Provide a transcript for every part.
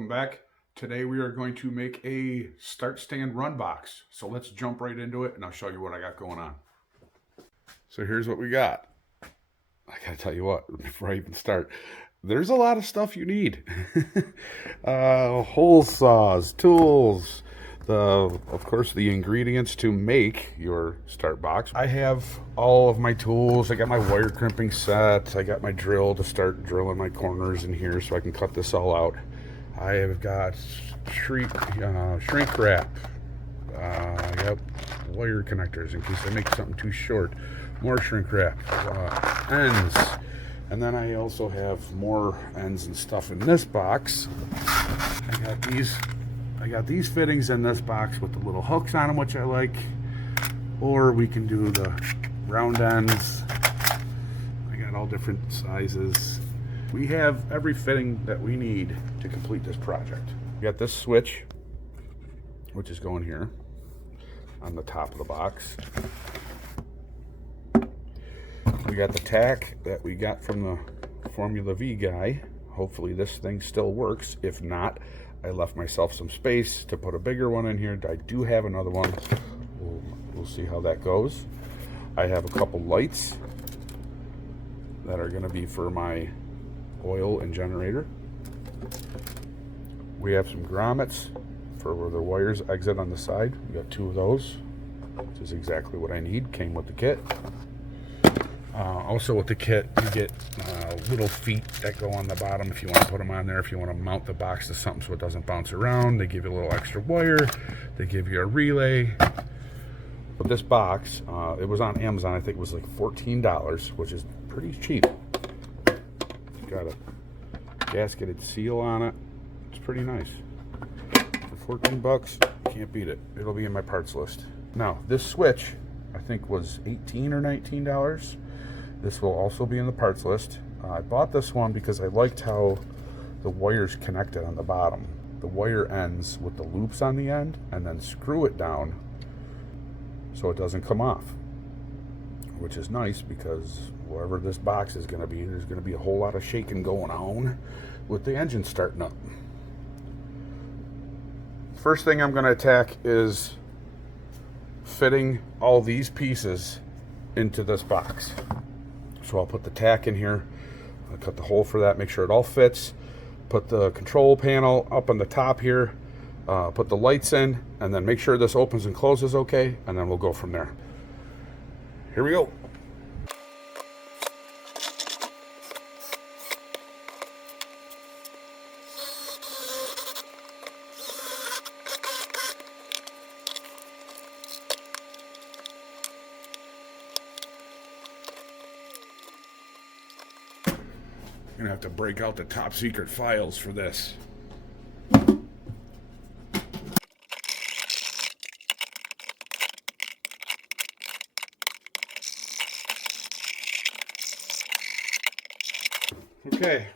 welcome back. Today we are going to make a start stand run box. So let's jump right into it and I'll show you what I got going on. So here's what we got. I gotta tell you what, before I even start, there's a lot of stuff you need. Hole saws, tools, of course the ingredients to make your start box. I have all of my tools. I got my wire crimping set. I got my drill to start drilling my corners in here so I can cut this all out. I have got shrink wrap. I got wire connectors in case I make something too short. More shrink wrap, ends. And then I also have more ends and stuff in this box. I got these fittings in this box with the little hooks on them, which I like. Or we can do the round ends. I got all different sizes. We have every fitting that we need to complete this project. We got this switch, which is going here on the top of the box. We got the tack that we got from the Formula V guy. Hopefully this thing still works. If not, I left myself some space to put a bigger one in here. I do have another one. We'll see how that goes. I have a couple lights that are going to be for my oil and generator. We have some grommets for where the wires exit on the side. We got 2 of those, which is exactly what I need. Came with the kit. Also with the kit, you get little feet that go on the bottom if you want to put them on there. If you want to mount the box to something so it doesn't bounce around, they give you a little extra wire. They give you a relay. But this box, it was on Amazon. I think it was like $14, which is pretty cheap. Got a gasketed seal on it. It's pretty nice. For 14 bucks, can't beat it. It'll be in my parts list. Now, this switch, I think was $18 or $19. This will also be in the parts list. I bought this one because I liked how the wires connected on the bottom. The wire ends with the loops on the end, and then screw it down so it doesn't come off, which is nice because wherever this box is going to be, there's going to be a whole lot of shaking going on with the engine starting up. First thing I'm going to attack is fitting all these pieces into this box. So I'll put the tack in here. I'll cut the hole for that, make sure it all fits. Put the control panel up on the top here. Put the lights in, and then make sure this opens and closes okay, and then we'll go from there. Here we go. I'm gonna have to break out the top secret files for this. Okay,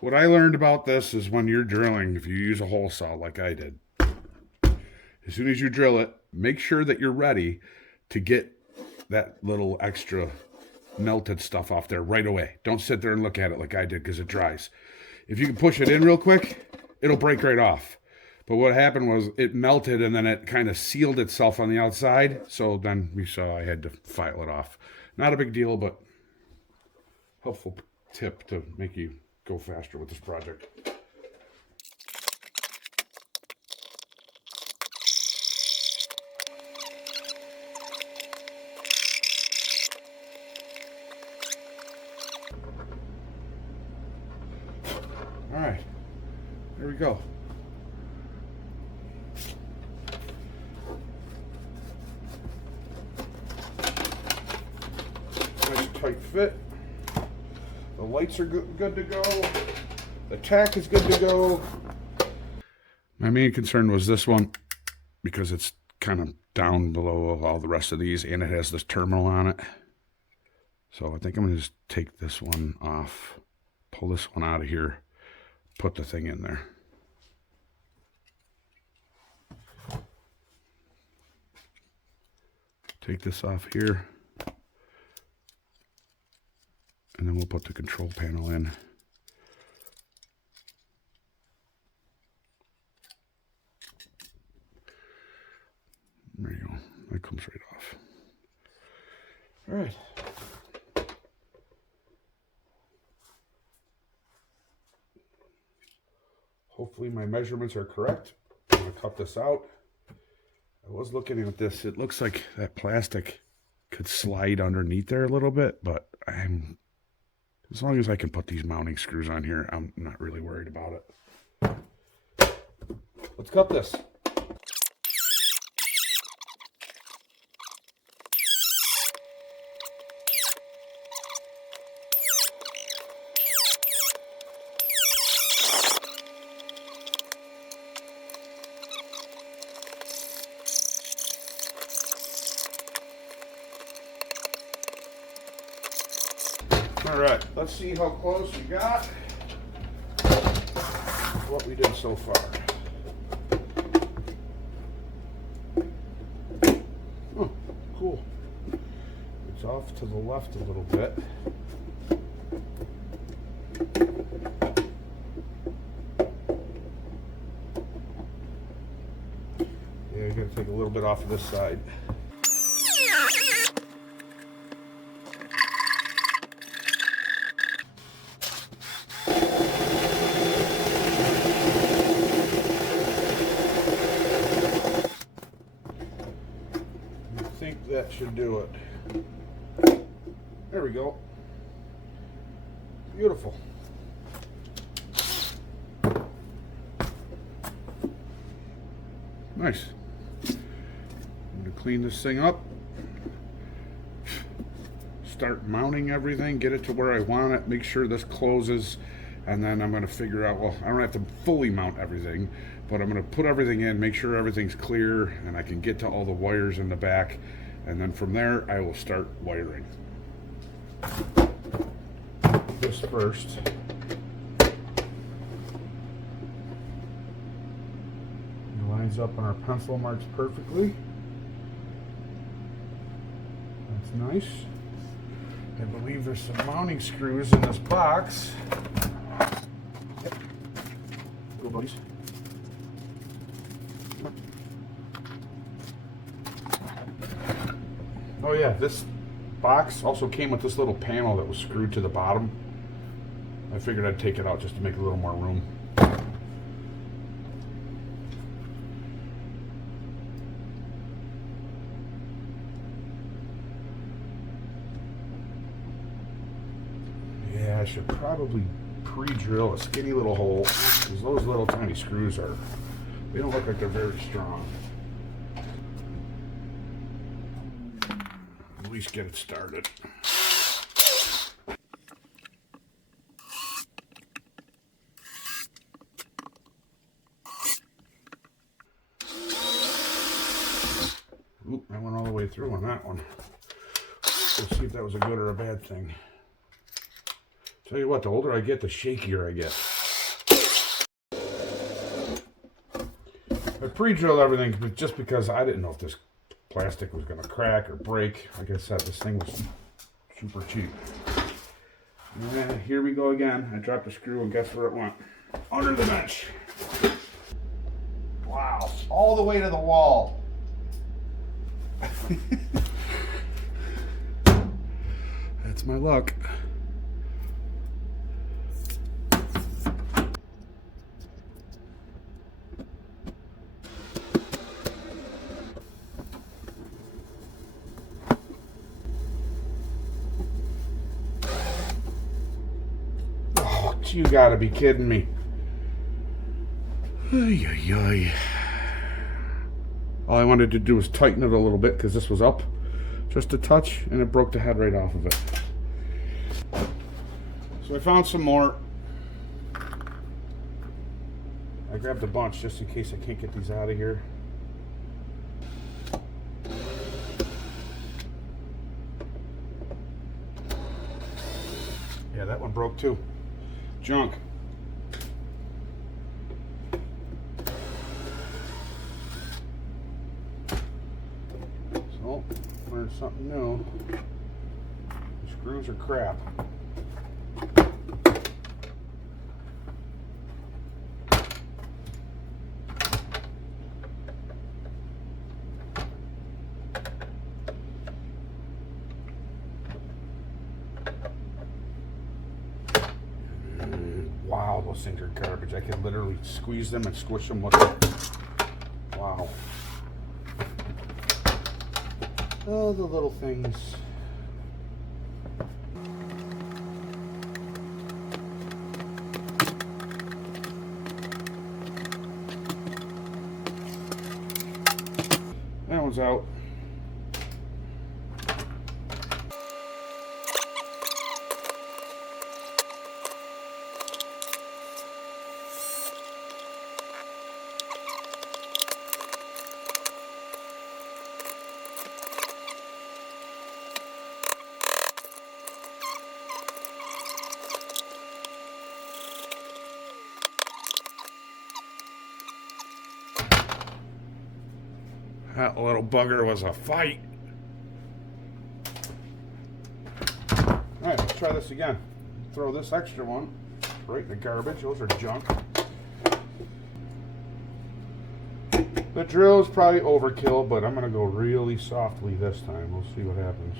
what I learned about this is when you're drilling, if you use a hole saw like I did, as soon as you drill it, make sure that you're ready to get that little extra melted stuff off there right away. Don't sit there and look at it like I did because it dries. If you can push it in real quick, it'll break right off. But what happened was it melted and then it kind of sealed itself on the outside. So then we saw I had to file it off. Not a big deal, but helpful tip to make you go faster with this project. All right, there we go. Nice tight fit. The lights are good to go. The tack is good to go. My main concern was this one because it's kind of down below all the rest of these and it has this terminal on it. So I think I'm going to just take this one off, pull this one out of here, put the thing in there. Take this off here. And then we'll put the control panel in. Hopefully my measurements are correct. I'm going to cut this out. I was looking at this. It looks like that plastic could slide underneath there a little bit, but as long as I can put these mounting screws on here, I'm not really worried about it. Let's cut this. All right, let's see how close we got. What we did so far. Oh, cool. It's off to the left a little bit. Yeah, I gotta take a little bit off of this side. That should do it. There we go. Beautiful. Nice. I'm going to clean this thing up. Start mounting everything. Get it to where I want it. Make sure this closes. And then I'm going to figure out, well, I don't have to fully mount everything, but I'm going to put everything in, make sure everything's clear, and I can get to all the wires in the back. And then from there, I will start wiring. This first. It lines up on our pencil marks perfectly. That's nice. I believe there's some mounting screws in this box. Go, buddies. Oh yeah, this box also came with this little panel that was screwed to the bottom. I figured I'd take it out just to make a little more room. Yeah, I should probably pre-drill a skinny little hole, because those little tiny screws they don't look like they're very strong. At least get it started. Oop, I went all the way through on that one. Let's see if that was a good or a bad thing. Tell you what, the older I get, the shakier I get. I pre-drilled everything just because I didn't know if this plastic was going to crack or break. Like I said, this thing was super cheap. And here we go again. I dropped a screw and guess where it went? Under the bench. Wow, all the way to the wall. That's my luck. You gotta be kidding me. Ay, ay, ay. All I wanted to do was tighten it a little bit because this was up just a touch and it broke the head right off of it. So I found some more. I grabbed a bunch just in case I can't get these out of here. Yeah, that one broke too. Junk. So, learned something new. The screws are crap. Wow. Wow, those things are garbage. I can literally squeeze them and squish them. Look at it. Wow. Oh, the little things. That one's out. That little bugger was a fight. Alright, let's try this again. Throw this extra one right in the garbage. Those are junk. The drill is probably overkill, but I'm going to go really softly this time. We'll see what happens.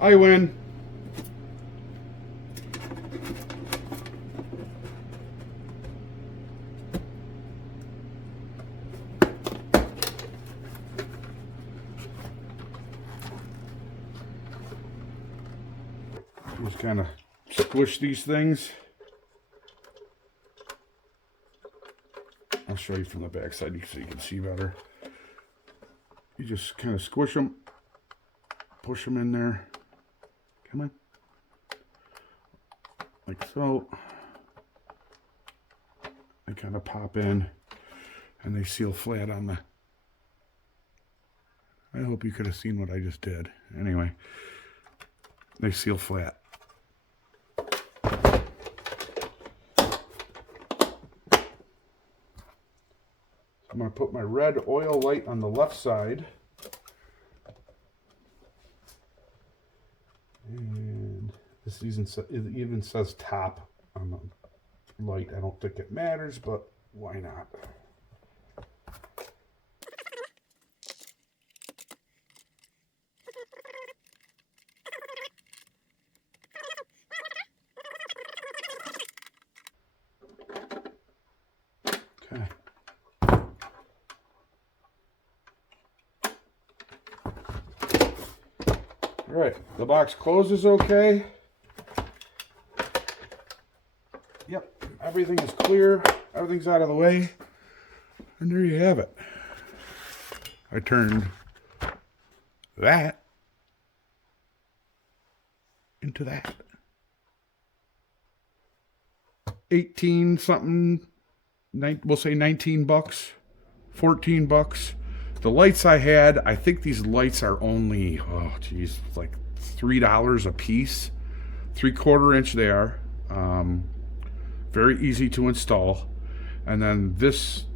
I win. Just kind of squish these things. I'll show you from the back side so you can see better. You just kind of squish them, push them in there. Come on. Like so. They kind of pop in and they seal flat on the... I hope you could have seen what I just did. Anyway, they seal flat. I'm going to put my red oil light on the left side. And this even says top on the light. I don't think it matters, but why not? Okay. All right, the box closes okay. Yep, everything is clear. Everything's out of the way. And there you have it. I turned that into that. 18 something, we'll say 19 bucks, 14 bucks. The lights I had, I think these lights are only, oh geez, like $3 a piece. 3/4 inch they are. Very easy to install. And then this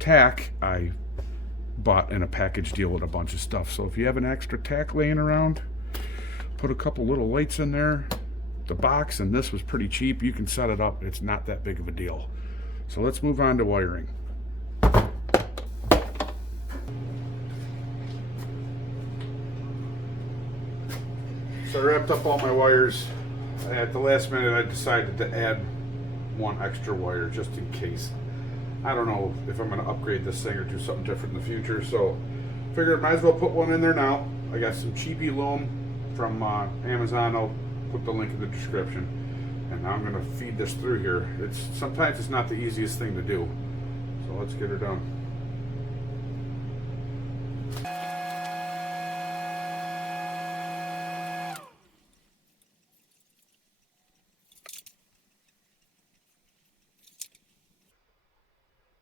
tack I bought in a package deal with a bunch of stuff. So if you have an extra tack laying around, put a couple little lights in there. The box, and this was pretty cheap. You can set it up. It's not that big of a deal. So let's move on to wiring. So I wrapped up all my wires. At the last minute I decided to add one extra wire just in case. I don't know if I'm going to upgrade this thing or do something different in the future, so figured might as well put one in there now. I got some cheapy loom from Amazon. I'll put the link in the description. And now I'm going to feed this through here. Sometimes it's not the easiest thing to do. So let's get her done.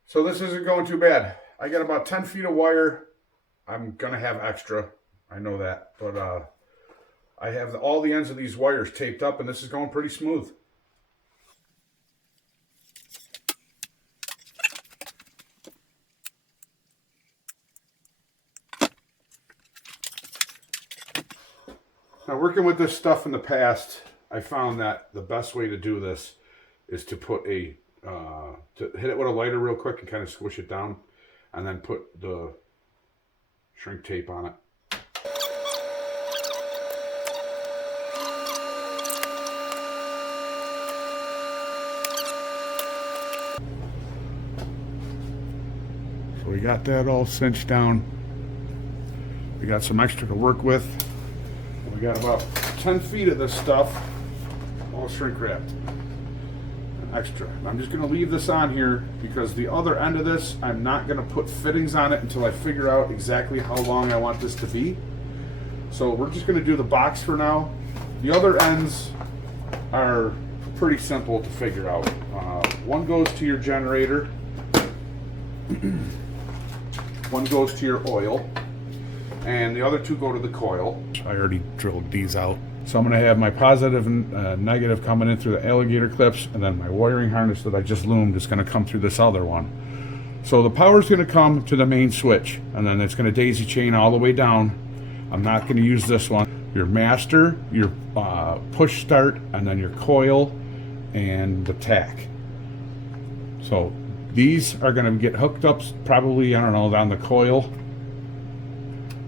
So this isn't going too bad. I got about 10 feet of wire. I'm gonna have extra, I know that, but I have all the ends of these wires taped up and this is going pretty smooth. Now, working with this stuff in the past, I found that the best way to do this is to put to hit it with a lighter real quick and kind of squish it down. and then put the shrink tape on it. So we got that all cinched down. We got some extra to work with. We got about 10 feet of this stuff all shrink wrapped. Extra. I'm just going to leave this on here because the other end of this, I'm not going to put fittings on it until I figure out exactly how long I want this to be. So we're just going to do the box for now. The other ends are pretty simple to figure out. One goes to your generator. One goes to your oil. And the other two go to the coil. I already drilled these out. So I'm going to have my positive and negative coming in through the Alligator clips, and then my wiring harness that I just loomed is going to come through this other one. So the power is going to come to the main switch, and then it's going to daisy chain all the way down. I'm not going to use this one. Your master, your push start, and then your coil and the tack. So these are going to get hooked up probably, I don't know, on the coil.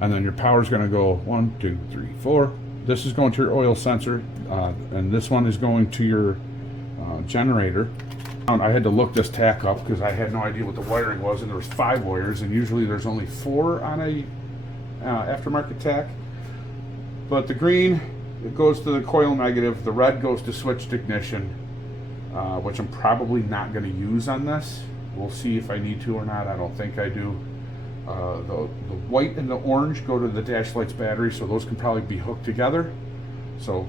And then your power is going to go 1, 2, 3, 4. This is going to your oil sensor, and this one is going to your generator. I had to look this tack up because I had no idea what the wiring was, and there was 5 wires, and usually there's only 4 on a aftermarket tack. But the green, it goes to the coil negative. The red goes to switched ignition, which I'm probably not going to use on this. We'll see if I need to or not. I don't think I do. The white and the orange go to the dash lights battery, so those can probably be hooked together. So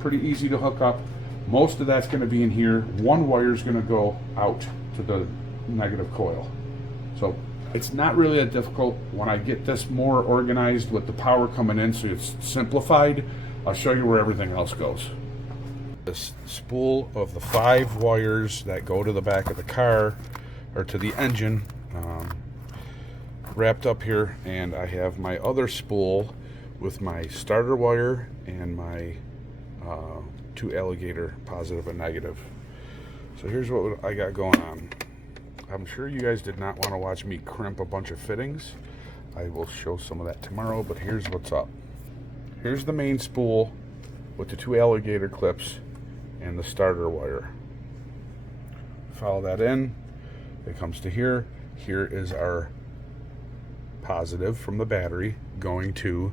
pretty easy to hook up. Most of that's going to be in here. One wire is going to go out to the negative coil. So it's not really that difficult. When I get this more organized with the power coming in so it's simplified, I'll show you where everything else goes. This spool of the 5 wires that go to the back of the car, or to the engine, wrapped up here, and I have my other spool with my starter wire and my 2 Alligator positive and negative. So here's what I got going on. I'm sure you guys did not want to watch me crimp a bunch of fittings. I will show some of that tomorrow, but here's what's up. Here's the main spool with the 2 Alligator clips and the starter wire. Follow that in. It comes to here. Here is our positive from the battery going to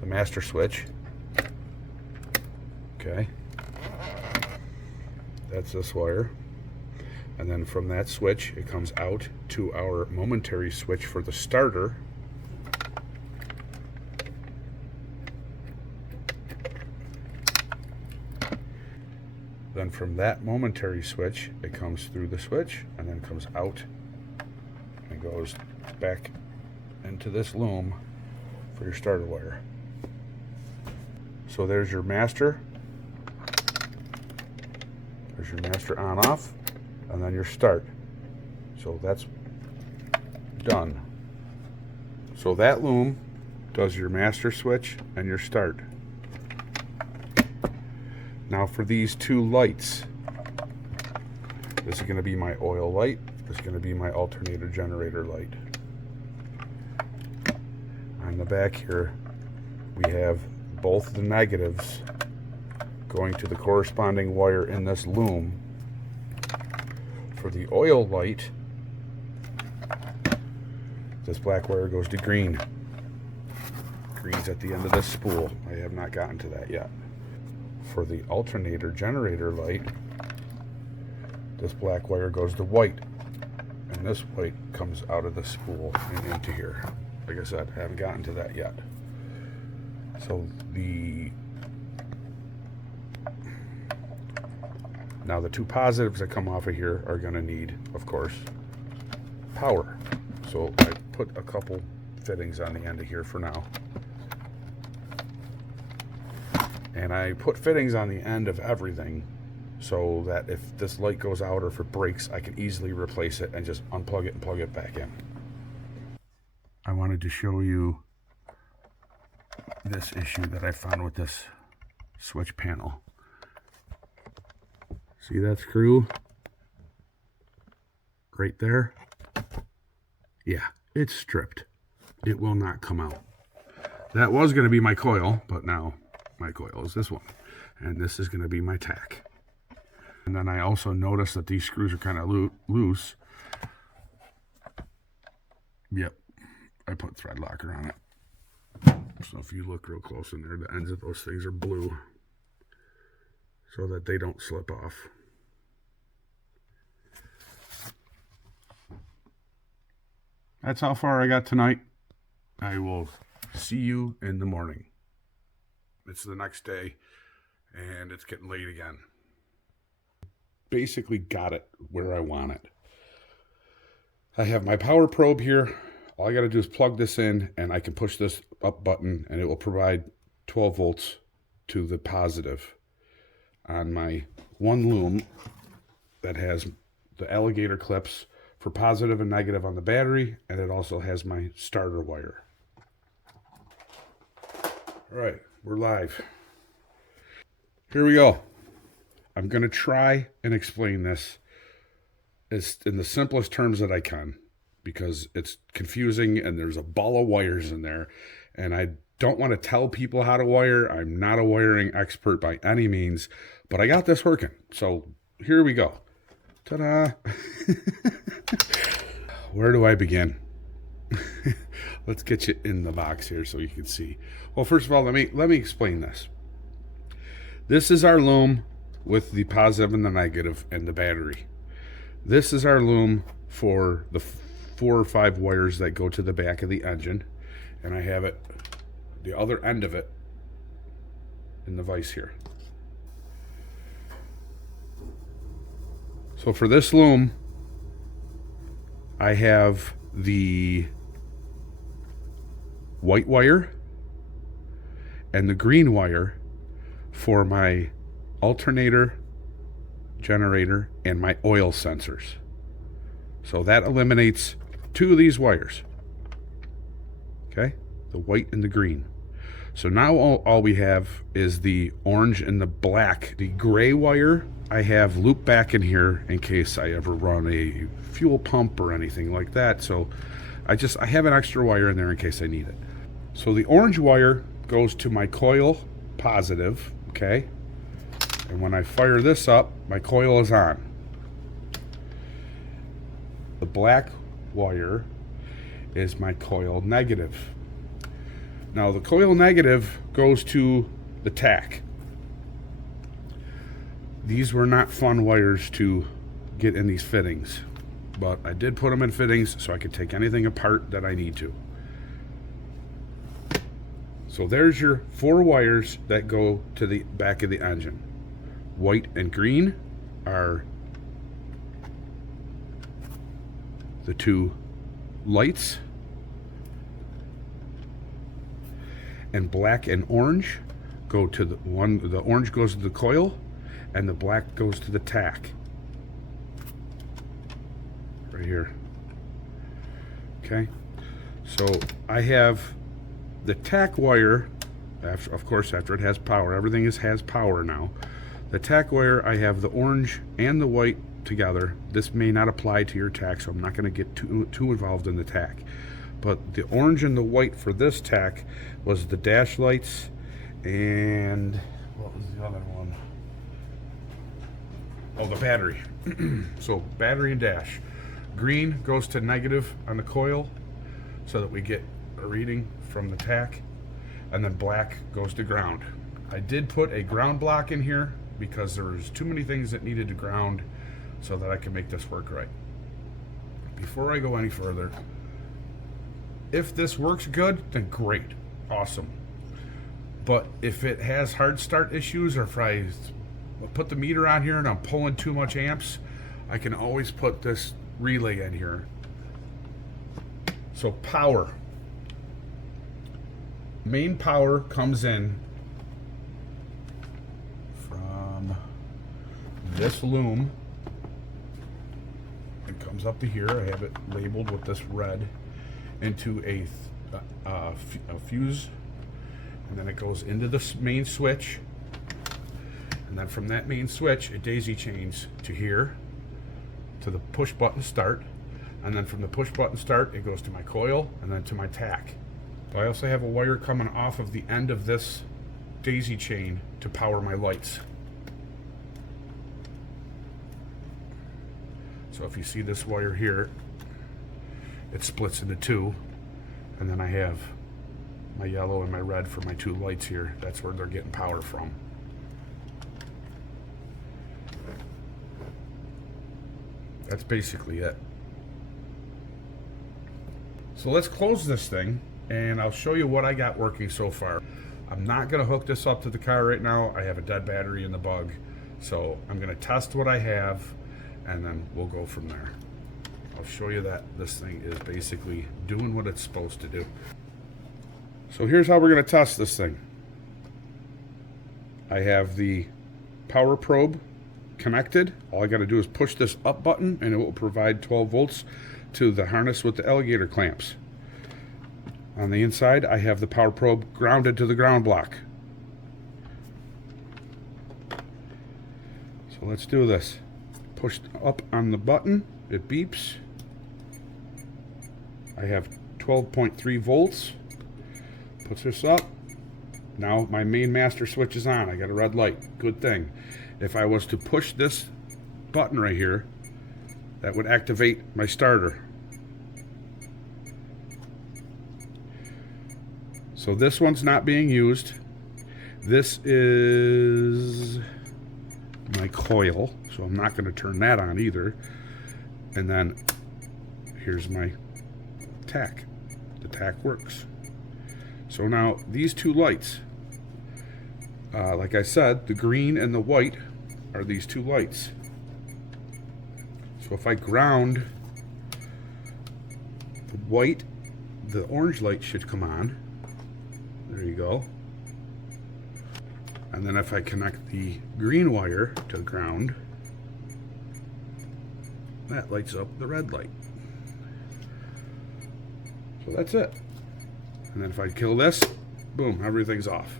the master switch. Okay, that's this wire, and then from that switch it comes out to our momentary switch for the starter. Then from that momentary switch it comes through the switch and then comes out and goes back into this loom for your starter wire. So there's your master. There's your master on off, and then your start. So that's done. So that loom does your master switch and your start. Now for these 2 lights, this is going to be my oil light. This is going to be my alternator generator light. On the back here, we have both the negatives going to the corresponding wire in this loom. For the oil light, this black wire goes to green. Green's at the end of this spool. I have not gotten to that yet. For the alternator generator light, this black wire goes to white, and this white comes out of the spool and into here. Like I said, I haven't gotten to that yet. So now the 2 positives that come off of here are going to need, of course, power. So I put a couple fittings on the end of here for now. And I put fittings on the end of everything so that if this light goes out or if it breaks, I can easily replace it and just unplug it and plug it back in. I wanted to show you this issue that I found with this switch panel. See that screw right there? Yeah, it's stripped. It will not come out. That was going to be my coil, but now my coil is this one. And this is going to be my tack. And then I also noticed that these screws are kind of loose. Yep, I put thread locker on it. So if you look real close in there, the ends of those things are blue so that they don't slip off. That's how far I got tonight. I will see you in the morning. It's the next day, and it's getting late again. Basically got it where I want it. I have my power probe here. All I got to do is plug this in, and I can push this up button, and it will provide 12 volts to the positive on my one loom that has the Alligator clips for positive and negative on the battery, and it also has my starter wire. All right, we're live. Here we go. I'm going to try and explain this as in the simplest terms that I can, because it's confusing and there's a ball of wires in there, and I don't want to tell people how to wire. I'm not a wiring expert by any means, but I got this working. So here we go. Ta-da! Where do I begin? Let's get you in the box here so you can see. Well, first of all, let me explain this. This is our loom with the positive and the negative and the battery. This is our loom for the 4 or 5 wires that go to the back of the engine, and I have it, the other end of it, in the vise here. So for this loom, I have the white wire and the green wire for my alternator, generator, and my oil sensors. So that eliminates 2 of these wires. Okay? The white and the green. So now all we have is the orange and the black. The gray wire I have looped back in here in case I ever run a fuel pump or anything like that. So I have an extra wire in there in case I need it. So the orange wire goes to my coil positive, okay? And when I fire this up, my coil is on. The black wire is my coil negative. Now the coil negative goes to the tack. These were not fun wires to get in these fittings, but I did put them in fittings so I could take anything apart that I need to. So there's your 4 wires that go to the back of the engine. White and green are the 2 lights, and black and orange go to the one. The orange goes to the coil, and the black goes to the tack. Right here. Okay, so I have the tack wire. Of course, after it has power, everything has power now. The tack wire, I have the orange and the white together. This may not apply to your tack, so I'm not going to get too involved in the tack. But the orange and the white for this tack was the dash lights, and what was the other one? Oh, the battery. So battery and dash. Green goes to negative on the coil so that we get a reading from the tack, and then black goes to ground. I did put a ground block in here because there was too many things that needed to ground so that I can make this work right. Before I go any further, if this works good, then great, awesome. But if it has hard start issues, or if I put the meter on here and I'm pulling too much amps, I can always put this relay in here. So power. Main power comes in from this loom. It comes up to here. I have it labeled with this red, into a fuse, and then it goes into the main switch, and then from that main switch it daisy chains to here, to the push button start. And then from the push button start, it goes to my coil and then to my tack. I also have a wire coming off of the end of this daisy chain to power my lights. So if you see this wire here, it splits into two, and then I have my yellow and my red for my two lights here. That's where they're getting power from. That's basically it. So let's close this thing and I'll show you what I got working so far. I'm not gonna hook this up to the car right now. I have a dead battery in the bug. So I'm gonna test what I have and then we'll go from there. I'll show you that this thing is basically doing what it's supposed to do. So here's how we're gonna test this thing. I have the power probe connected. All I gotta do is push this up button and it will provide 12 volts to the harness with the Alligator clamps. On the inside, I have the power probe grounded to the ground block. So let's do this. Pushed up on the button, it beeps. I have 12.3 volts. Puts this up. Now my main master switch is on. I got a red light. Good thing. If I was to push this button right here, that would activate my starter. So this one's not being used. This is my coil, so I'm not going to turn that on either. And then here's my tack. The tack works. So now these two lights, like I said, the green and the white are these two lights. So if I ground the white, the orange light should come on. There you go. And then if I connect the green wire to ground, that lights up the red light. So that's it. And then if I kill this, boom, everything's off.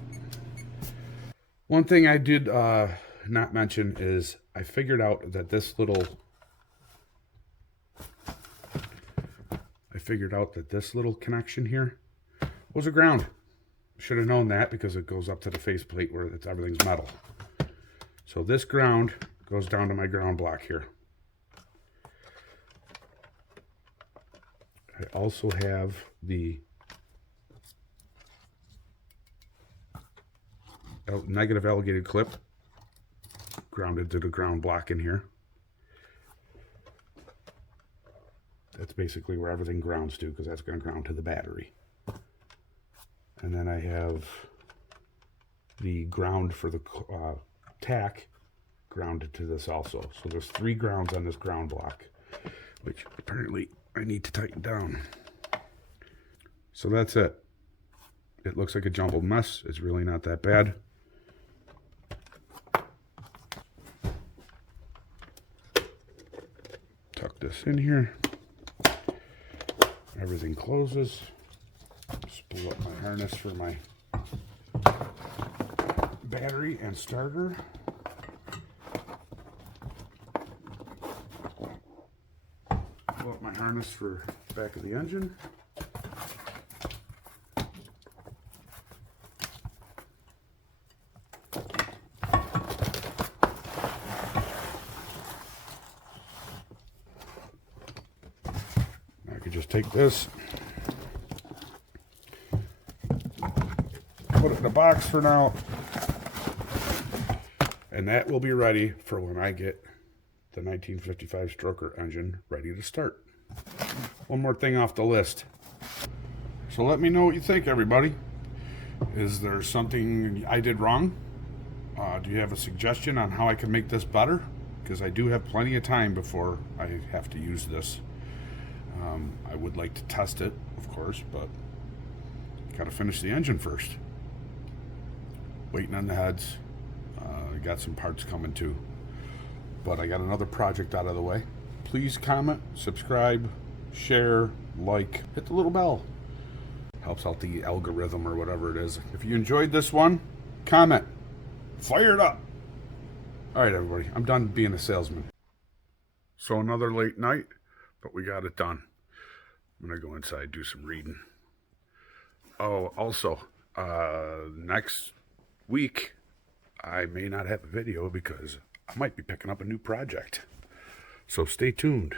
One thing I did not mention is I figured out that this little connection here was a ground. Should have known that because it goes up to the faceplate where everything's metal. So this ground goes down to my ground block here. I also have the negative alligator clip grounded to the ground block in here. That's basically where everything grounds to, because that's going to ground to the battery. And then I have the ground for the tack grounded to this also. So there's 3 grounds on this ground block, which apparently I need to tighten down. So that's it. It looks like a jumbled mess. It's really not that bad. Tuck this in here. Everything closes. Spool up my harness for my battery and starter. Pull up my harness for back of the engine. I could just take this, put it in the box for now, and that will be ready for when I get the 1955 stroker engine ready to start. One more thing off the list. So let me know what you think, everybody. Is there something I did wrong? Do you have a suggestion on how I can make this better? Because I do have plenty of time before I have to use this. I would like to test it, of course, but got to finish the engine first. Waiting on the heads. I got some parts coming too. But I got another project out of the way. Please comment, subscribe, share, like, hit the little bell. Helps out the algorithm or whatever it is. If you enjoyed this one, comment. Fire it up. All right, everybody. I'm done being a salesman. So another late night. but we got it done. I'm going to go inside, do some reading. Oh, also, next week, I may not have a video because I might be picking up a new project. So stay tuned.